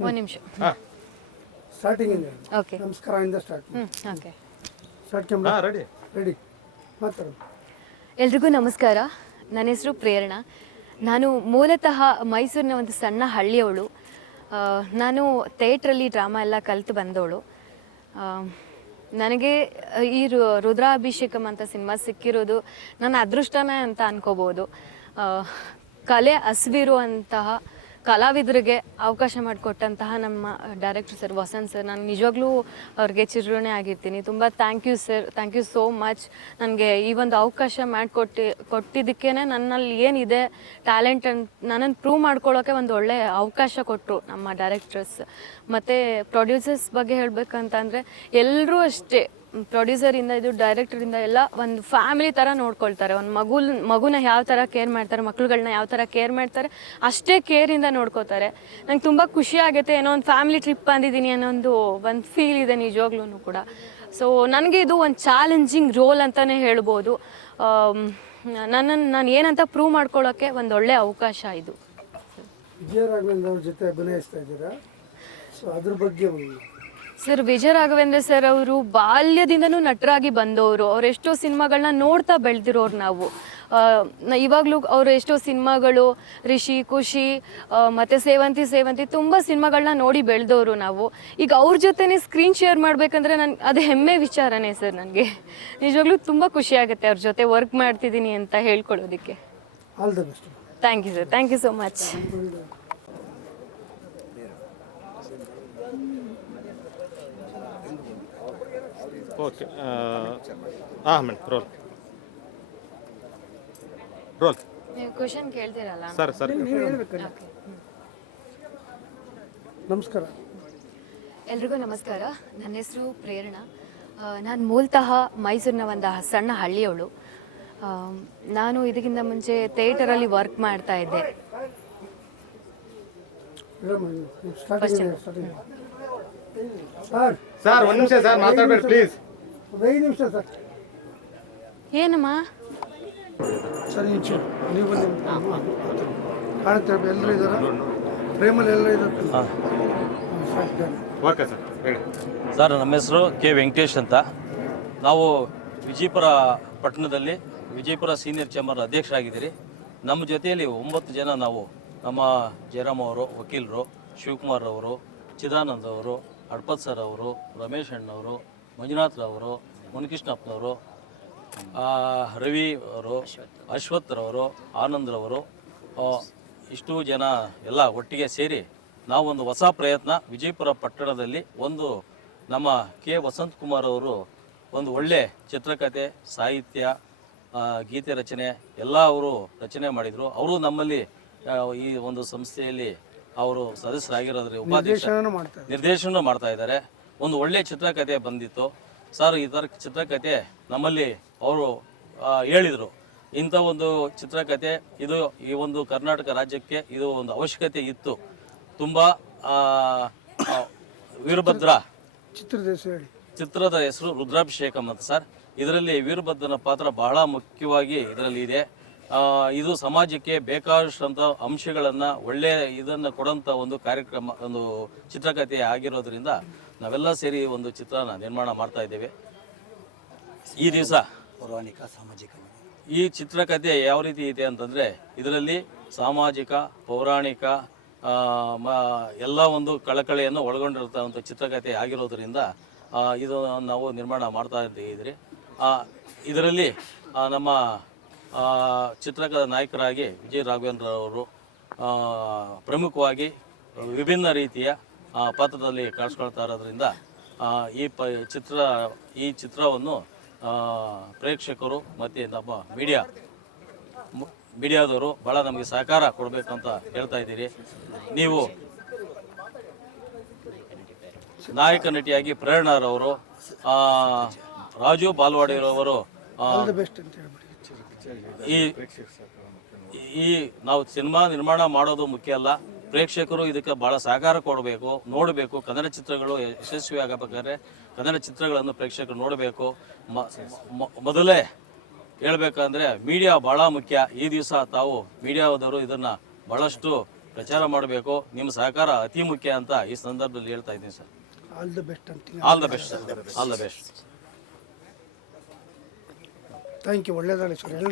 ಒಂದು ನಿಮಿಷ. ಹಾಂ. ಸ್ಟಾರ್ಟಿಂಗ್ ಇಂದ. ಓಕೆ ನಮಸ್ಕಾರ ಇಂದ ಸ್ಟಾರ್ಟ್ ಹ್ಞೂ okay start camera ready ready ಮಾತಾಡು. ಎಲ್ರಿಗೂ ನಮಸ್ಕಾರ. ನನ್ನ ಹೆಸರು ಪ್ರೇರಣಾ. ನಾನು ಮೂಲತಃ ಮೈಸೂರಿನ ಒಂದು ಸಣ್ಣ ಹಳ್ಳಿಯವಳು. ಆ, ನಾನು ಥಿಯೇಟ್ರಲ್ಲಿ ಡ್ರಾಮಾ ಎಲ್ಲ ಕಲಿತು ಬಂದವಳು. ಆ, ನನಗೆ ಈ ರು ರುದ್ರಾಭಿಷೇಕಂ ಅಂತ ಸಿನಿಮಾ ಸಿಕ್ಕಿರೋದು ನನ್ನ ಅದೃಷ್ಟನೇ ಅಂತ ಅನ್ಕೋಬೋದು. ಆ, ಕಲೆ ಹಸಿವಿರುವಂತಹ ಕಲಾವಿದರಿಗೆ ಅವಕಾಶ ಮಾಡಿಕೊಟ್ಟಂತಹ ನಮ್ಮ ಡೈರೆಕ್ಟರ್ ಸರ್ ವಸಂತ್ ಸರ್ ನಾನು ನಿಜವಾಗ್ಲೂ ಅವ್ರಿಗೆ ಚಿರುಣೆ ಆಗಿರ್ತೀನಿ. ತುಂಬ thank you sir thank you so much ನನಗೆ ಈ ಒಂದು ಅವಕಾಶ ಮಾಡಿಕೊಟ್ಟು ಕೊಟ್ಟಿದ್ದಕ್ಕೇ ನನ್ನಲ್ಲಿ ಏನಿದೆ ಟ್ಯಾಲೆಂಟ್ ಅಂತ ನನ್ನನ್ನು ಪ್ರೂವ್ ಮಾಡ್ಕೊಳ್ಳೋಕೆ ಒಂದು ಒಳ್ಳೆ ಅವಕಾಶ ಕೊಟ್ಟರು ನಮ್ಮ ಡೈರೆಕ್ಟರ್ಸ್ ಮತ್ತು ಪ್ರೊಡ್ಯೂಸರ್ಸ್ ಬಗ್ಗೆ ಹೇಳಬೇಕಂತಂದರೆ ಎಲ್ಲರೂ ಅಷ್ಟೇ ಪ್ರೊಡ್ಯೂಸರಿಂದ ಇದು ಡೈರೆಕ್ಟರಿಂದ ಎಲ್ಲ ಒಂದು ಫ್ಯಾಮಿಲಿ ಥರ ನೋಡ್ಕೊಳ್ತಾರೆ. ಒಂದು ಮಗು ಮಗುನ ಯಾವ ಥರ ಕೇರ್ ಮಾಡ್ತಾರೆ ಮಕ್ಳುಗಳನ್ನ ಯಾವ ಥರ ಕೇರ್ ಮಾಡ್ತಾರೆ, ಅಷ್ಟೇ ಕೇರಿಂದ ನೋಡ್ಕೋತಾರೆ. ನಂಗೆ ತುಂಬ ಖುಷಿ ಆಗುತ್ತೆ. ಏನೋ ಒಂದು ಫ್ಯಾಮಿಲಿ ಟ್ರಿಪ್ ಬಂದಿದ್ದೀನಿ ಅನ್ನೋ ಒಂದು ಒಂದು ಫೀಲ್ ಇದೆ ನಿಜವಾಗ್ಲೂ ಕೂಡ. ಸೊ ನನಗೆ ಇದು ಒಂದು ಚಾಲೆಂಜಿಂಗ್ ರೋಲ್ ಅಂತಲೇ ಹೇಳ್ಬೋದು. ನನ್ನನ್ನು ನಾನು ಏನಂತ ಪ್ರೂವ್ ಮಾಡ್ಕೊಳ್ಳೋಕ್ಕೆ ಒಂದು ಒಳ್ಳೆ ಅವಕಾಶ ಇದು. ಜೊತೆ ಅಭಿನಯಿಸ್ತಾ ಇದ್ದೀರಾ? ಸೊ ಅದ್ರ ಬಗ್ಗೆ ಸರ್ ವಿಜಯ ರಾಘವೇಂದ್ರ ಸರ್ ಅವರು ಬಾಲ್ಯದಿಂದನೂ ನಟರಾಗಿ ಬಂದವರು. ಅವ್ರು ಎಷ್ಟೋ ಸಿನಿಮಾಗಳನ್ನ ನೋಡ್ತಾ ಬೆಳೆದಿರೋರು ನಾವು. ಇವಾಗಲೂ ಅವರು ಎಷ್ಟೋ ಸಿನಿಮಾಗಳು ರಿಷಿ ಖುಷಿ ಮತ್ತು ಸೇವಂತಿ ಸೇವಂತಿ ತುಂಬ ಸಿನಿಮಾಗಳನ್ನ ನೋಡಿ ಬೆಳೆದವರು ನಾವು. ಈಗ ಅವ್ರ ಜೊತೆನೇ ಸ್ಕ್ರೀನ್ ಶೇರ್ ಮಾಡಬೇಕಂದ್ರೆ ನನ್ ಅದು ಹೆಮ್ಮೆ ವಿಚಾರನೇ ಸರ್ ನನಗೆ. ನಿಜವಾಗ್ಲೂ ತುಂಬ ಖುಷಿ ಆಗುತ್ತೆ ಅವ್ರ ಜೊತೆ ವರ್ಕ್ ಮಾಡ್ತಿದ್ದೀನಿ ಅಂತ ಹೇಳ್ಕೊಳ್ಳೋದಕ್ಕೆ. Thank you sir thank you so much okay ಹಾಂ ಮೇಡಮ್ ರೋಲ್ ರೋಲ್ ನೀವು ಕ್ವಶನ್ ಕೇಳ್ತೀರಲ್ಲ? ಸರ್ ಸರ್ ನೀವು ಹೇಳ್ಬೇಕು ನಮಸ್ಕಾರ. ಎಲ್ರಿಗೂ ನಮಸ್ಕಾರ. ನನ್ನ ಹೆಸರು ಪ್ರೇರಣಾ. ನಾನು ಮೂಲತಃ ಮೈಸೂರಿನ ಒಂದು ಸಣ್ಣ ಹಳ್ಳಿಯವಳು. ನಾನು ಇದಕ್ಕಿಂತ ಮುಂಚೆ ಥಿಯೇಟರಲ್ಲಿ ವರ್ಕ್ ಮಾಡ್ತಾ ಇದ್ದೆ. ಸರ್ ಸರ್ ಒಂದು ನಿಮಿಷ ಸರ್ ಮಾತಾಡ್ಬೇಡಿ ಪ್ಲೀಸ್ ಐದು ನಿಮಿಷ ಸರ್ ಏನಮ್ಮ? ಸರ್ ಇಂಚು ನೀವು ಕಾಣುತ್ತೆ ಎಲ್ಲರೂ ಇದ್ದಾರಾ ಪ್ರೇಮಲ್ಲಿ ಎಲ್ಲರೂ ಇದ್ದಾರೆ ಓಕೆ ಸರ್ ಹೇಳಿ. ಸರ್ ನಮ್ಮ ಹೆಸರು ಕೆ ವೆಂಕಟೇಶ್ ಅಂತ. ನಾವು ವಿಜಯಪುರ ಪಟ್ಟಣದಲ್ಲಿ ವಿಜಯಪುರ ಸೀನಿಯರ್ ಚೇಂಬರ್ ಅಧ್ಯಕ್ಷರಾಗಿದ್ದೀರಿ. ನಮ್ಮ ಜೊತೆಯಲ್ಲಿ ಒಂಬತ್ತು ಜನ ನಾವು ನಮ್ಮ ಜಯರಾಮ್ ಅವರು, ವಕೀಲರು, ಶಿವಕುಮಾರ್ ಅವರು, ಚಿದಾನಂದ್ ಅವರು ಹಡ್ಪತ್ ಸರ್ ಅವರು, ರಮೇಶ್ ಅಣ್ಣವರು ಮಂಜುನಾಥ್ ರವರು ಮುನಿಕೃಷ್ಣಪ್ಪನವರು ರವಿ ಅವರು ಅಶ್ವತ್ಥರವರು ಆನಂದ್ರವರು ಇಷ್ಟು ಜನ ಎಲ್ಲ ಒಟ್ಟಿಗೆ ಸೇರಿ ನಾವೊಂದು ಹೊಸ ಪ್ರಯತ್ನ ವಿಜಯಪುರ ಪಟ್ಟಣದಲ್ಲಿ ಒಂದು ನಮ್ಮ ಕೆ. ವಸಂತ್ ಕುಮಾರ್ ಅವರು ಒಂದು ಒಳ್ಳೆ ಚಿತ್ರಕಥೆ ಸಾಹಿತ್ಯ ಗೀತೆ ರಚನೆ, ಎಲ್ಲ ಅವರು ರಚನೆ ಮಾಡಿದರು. ಅವರು ನಮ್ಮಲ್ಲಿ ಈ ಒಂದು ಸಂಸ್ಥೆಯಲ್ಲಿ ಅವರು ಸದಸ್ಯರಾಗಿರೋದ್ರೆ ಉಪಾಧ್ಯಕ್ಷ ನಿರ್ದೇಶನ ಮಾಡ್ತಾ ಇದ್ದಾರೆ. ಒಂದು ಒಳ್ಳೆ ಚಿತ್ರಕಥೆ ಬಂದಿತ್ತು. ಸರ್ ಈ ಥರ ಚಿತ್ರಕಥೆ ನಮ್ಮಲ್ಲಿ ಅವರು ಹೇಳಿದರು. ಇಂಥ ಒಂದು ಚಿತ್ರಕಥೆ ಇದು ಈ ಒಂದು ಕರ್ನಾಟಕ ರಾಜ್ಯಕ್ಕೆ ಇದು ಒಂದು ಅವಶ್ಯಕತೆ ಇತ್ತು. ತುಂಬ ವೀರಭದ್ರ ಚಿತ್ರದ ಹೇಳಿ. ಚಿತ್ರದ ಹೆಸರು ರುದ್ರಾಭಿಷೇಕಂ ಅಂತ ಸರ್. ಇದರಲ್ಲಿ ವೀರಭದ್ರನ ಪಾತ್ರ ಬಹಳ ಮುಖ್ಯವಾಗಿ ಇದರಲ್ಲಿ ಇದೆ. ಇದು ಸಮಾಜಕ್ಕೆ ಬೇಕಾದಷ್ಟಂಥ ಅಂಶಗಳನ್ನು ಒಳ್ಳೆಯ ಇದನ್ನು ಕೊಡೋಂಥ ಒಂದು ಕಾರ್ಯಕ್ರಮ ಒಂದು ಚಿತ್ರಕಥೆ ಆಗಿರೋದ್ರಿಂದ ನಾವೆಲ್ಲ ಸೇರಿ ಒಂದು ಚಿತ್ರನ ನಿರ್ಮಾಣ ಮಾಡ್ತಾ ಇದ್ದೇವೆ. ಈ ದಿವಸ ಪೌರಾಣಿಕ ಸಾಮಾಜಿಕ ಈ ಚಿತ್ರಕಥೆ ಯಾವ ರೀತಿ ಇದೆ ಅಂತಂದರೆ ಇದರಲ್ಲಿ ಸಾಮಾಜಿಕ ಪೌರಾಣಿಕ ಎಲ್ಲ ಒಂದು ಕಳಕಳಿಯನ್ನು ಒಳಗೊಂಡಿರ್ತಕ್ಕಂಥ ಚಿತ್ರಕಥೆ ಆಗಿರೋದ್ರಿಂದ ಇದು ನಾವು ನಿರ್ಮಾಣ ಮಾಡ್ತಾ ಇದ್ದೀವಿ. ಇದರಲ್ಲಿ ನಮ್ಮ ಆ, ಚಿತ್ರಕಥಾ ನಾಯಕರಾಗಿ ವಿಜಯ ರಾಘವೇಂದ್ರ ಅವರು ಪ್ರಮುಖವಾಗಿ ವಿಭಿನ್ನ ರೀತಿಯ ಪಾತ್ರದಲ್ಲಿ ಕಾಣಿಸ್ಕೊಳ್ತಾ ಇರೋದ್ರಿಂದ ಈ ಪ ಚಿತ್ರ ಈ ಚಿತ್ರವನ್ನು ಪ್ರೇಕ್ಷಕರು ಮತ್ತು ನಮ್ಮ ಮೀಡಿಯಾ ಮೀಡಿಯಾದವರು ಭಾಳ ನಮಗೆ ಸಹಕಾರ ಕೊಡಬೇಕು ಅಂತ ಹೇಳ್ತಾ ಇದ್ದೀರಿ. ನೀವು ನಾಯಕ ನಟಿಯಾಗಿ ಪ್ರೇರಣಾರವರು ರಾಜು ಬಾಲ್ವಾಡಿರವರು ಈ ಈ ನಾವು ಸಿನಿಮಾ ನಿರ್ಮಾಣ ಮಾಡೋದು ಮುಖ್ಯ ಅಲ್ಲ. ಪ್ರೇಕ್ಷಕರು ಇದಕ್ಕೆ ಬಹಳ ಸಹಕಾರ ಕೊಡಬೇಕು ನೋಡಬೇಕು. ಕನ್ನಡ ಚಿತ್ರಗಳು ಯಶಸ್ವಿ ಆಗಬೇಕಾದ್ರೆ ಕನ್ನಡ ಚಿತ್ರಗಳನ್ನು ಪ್ರೇಕ್ಷಕರು ನೋಡಬೇಕು. ಮೊದಲೇ ಹೇಳ್ಬೇಕಂದ್ರೆ ಮೀಡಿಯಾ ಬಹಳ ಮುಖ್ಯ. ಈ ದಿವಸ ತಾವು ಮೀಡಿಯಾದವರು ಇದನ್ನು ಬಹಳಷ್ಟು ಪ್ರಚಾರ ಮಾಡಬೇಕು. ನಿಮ್ಮ ಸಹಕಾರ ಅತಿ ಮುಖ್ಯ ಅಂತ ಈ ಸಂದರ್ಭದಲ್ಲಿ ಹೇಳ್ತಾ ಇದ್ದೀನಿ sir. All the best all the best all the best thank you ಒಳ್ಳೇದಾಗಲಿ ಸರ್. ಎಲ್ಲರೂ